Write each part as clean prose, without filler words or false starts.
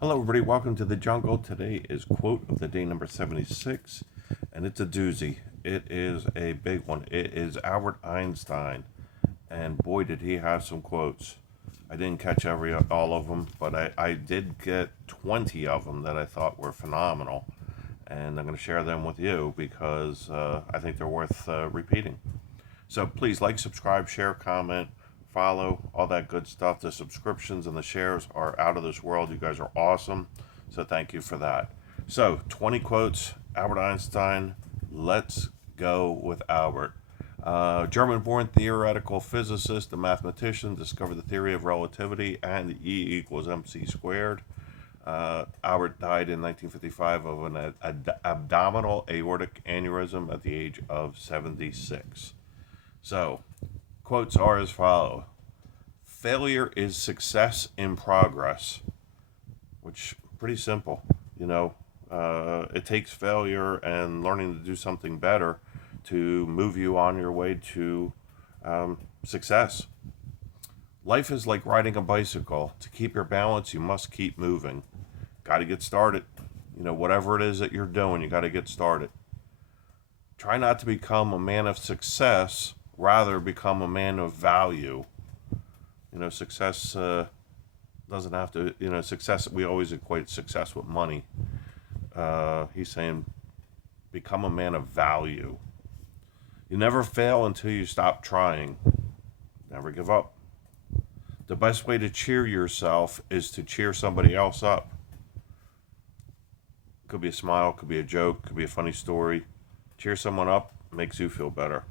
Hello, everybody. Welcome to the jungle. Today is quote of the day number 76, and it's a doozy. It is a big one. It is Albert Einstein, and boy, did he have some quotes. I didn't catch all of them, but I did get 20 of them that I thought were phenomenal, and I'm going to share them with you because I think they're worth repeating. So please like, subscribe, share, comment, follow, all that good stuff. The subscriptions and the shares are out of this world. You guys are awesome. So thank you for that. So 20 quotes, Albert Einstein. Let's go with Albert. German-born theoretical physicist and mathematician, discovered the theory of relativity and E equals mc squared. Albert died in 1955 of an abdominal aortic aneurysm at the age of 76. So, quotes are as follow: failure is success in progress, which pretty simple. It takes failure and learning to do something better to move you on your way to success. Life is like riding a bicycle. To keep your balance, you must keep moving. Got to get started. Whatever it is that you're doing, you got to get started. Try not to become a man of success, rather become a man of value. Success doesn't have to, success, we always equate success with money. He's saying become a man of value. You never fail until you stop trying. Never give up. The best way to cheer yourself is to cheer somebody else up. Could be a smile, could be a joke, could be a funny story. Cheer someone up makes you feel better.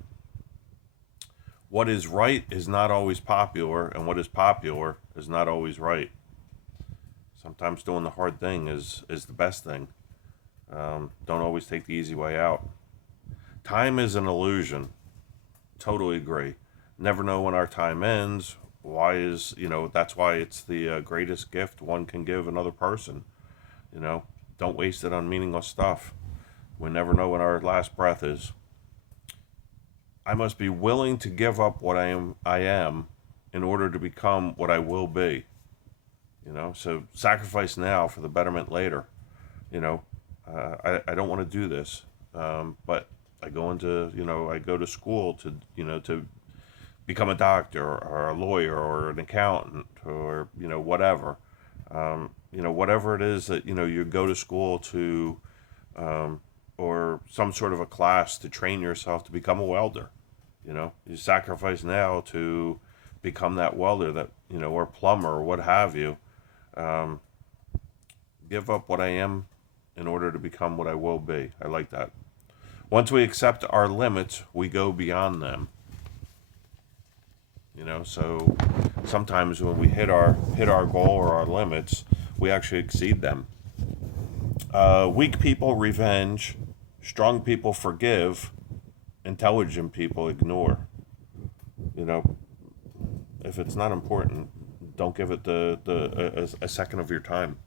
What is right is not always popular, and what is popular is not always right. Sometimes doing the hard thing is the best thing. Don't always take the easy way out. Time is an illusion. Totally agree. Never know when our time ends. That's why it's the greatest gift one can give another person. Don't waste it on meaningless stuff. We never know when our last breath is. I must be willing to give up what I am in order to become what I will be. So sacrifice now for the betterment later. I don't want to do this, but I go to school to become a doctor or a lawyer or an accountant or whatever. Whatever it is that you go to school to, or some sort of a class to train yourself to become a welder. You sacrifice now to become that welder, or plumber or what have you. Give up what I am in order to become what I will be. I like that. Once we accept our limits, we go beyond them. So sometimes when we hit our goal or our limits, we actually exceed them. Weak people revenge, strong people forgive, intelligent people ignore. If it's not important, don't give it a second of your time.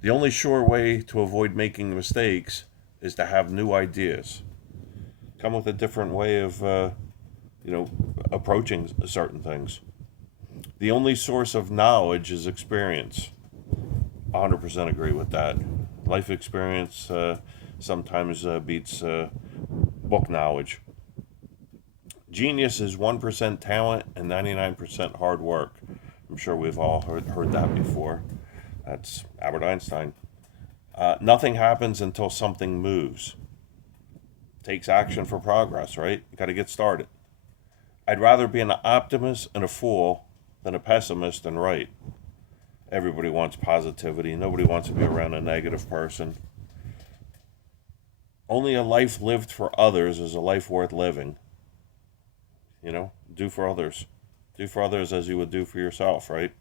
The only sure way to avoid making mistakes is to have new ideas. Come with a different way of approaching certain things. The only source of knowledge is experience. 100% agree with that. Life experience sometimes beats book knowledge. Genius is 1% talent and 99% hard work. I'm sure we've all heard that before. That's Albert Einstein. Nothing happens until something moves. Takes action for progress, right? You got to get started. I'd rather be an optimist and a fool than a pessimist and right. Everybody wants positivity. Nobody wants to be around a negative person. Only a life lived for others is a life worth living. Do for others. Do for others as you would do for yourself, right?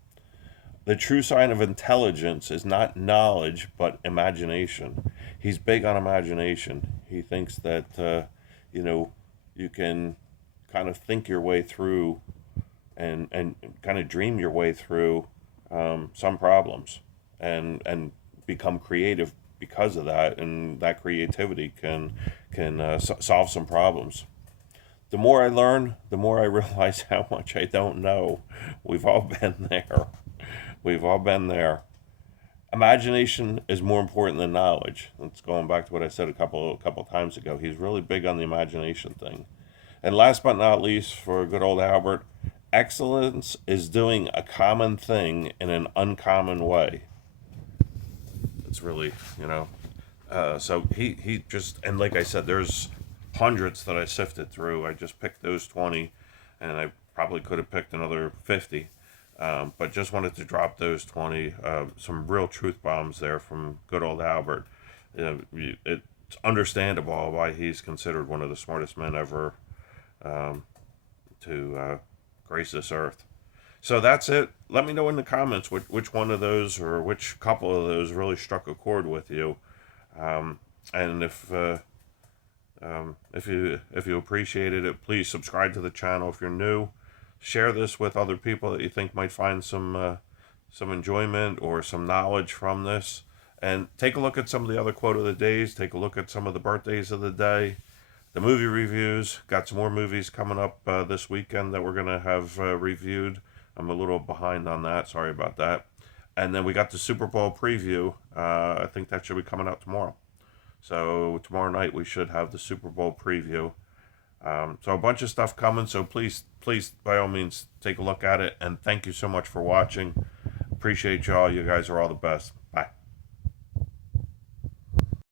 The true sign of intelligence is not knowledge, but imagination. He's big on imagination. He thinks that, you can kind of think your way through and kind of dream your way through some problems and become creative because of that, and that creativity can solve some problems. The more I learn, the more I realize how much I don't know. We've all been there. We've all been there. imagination is more important than knowledge. That's going back to what I said a couple times ago. He's really big on the imagination thing. And last but not least, for good old Albert, excellence is doing a common thing in an uncommon way. It's really, so he just, and like I said, there's hundreds that I sifted through. I just picked those 20, and I probably could have picked another 50. But just wanted to drop those 20. Some real truth bombs there from good old Albert. It's understandable why he's considered one of the smartest men ever to grace this earth. So that's it. Let me know in the comments which one of those or which couple of those really struck a chord with you, and if you appreciated it, please subscribe to the channel if you're new. Share this with other people that you think might find some enjoyment or some knowledge from this. And take a look at some of the other quote of the days. Take a look at some of the birthdays of the day. The movie reviews. Got some more movies coming up this weekend that we're going to have reviewed. I'm a little behind on that. Sorry about that. And then we got the Super Bowl preview. I think that should be coming out tomorrow. So tomorrow night we should have the Super Bowl preview. So a bunch of stuff coming. So please, by all means, take a look at it. And thank you so much for watching. Appreciate y'all. You guys are all the best. Bye.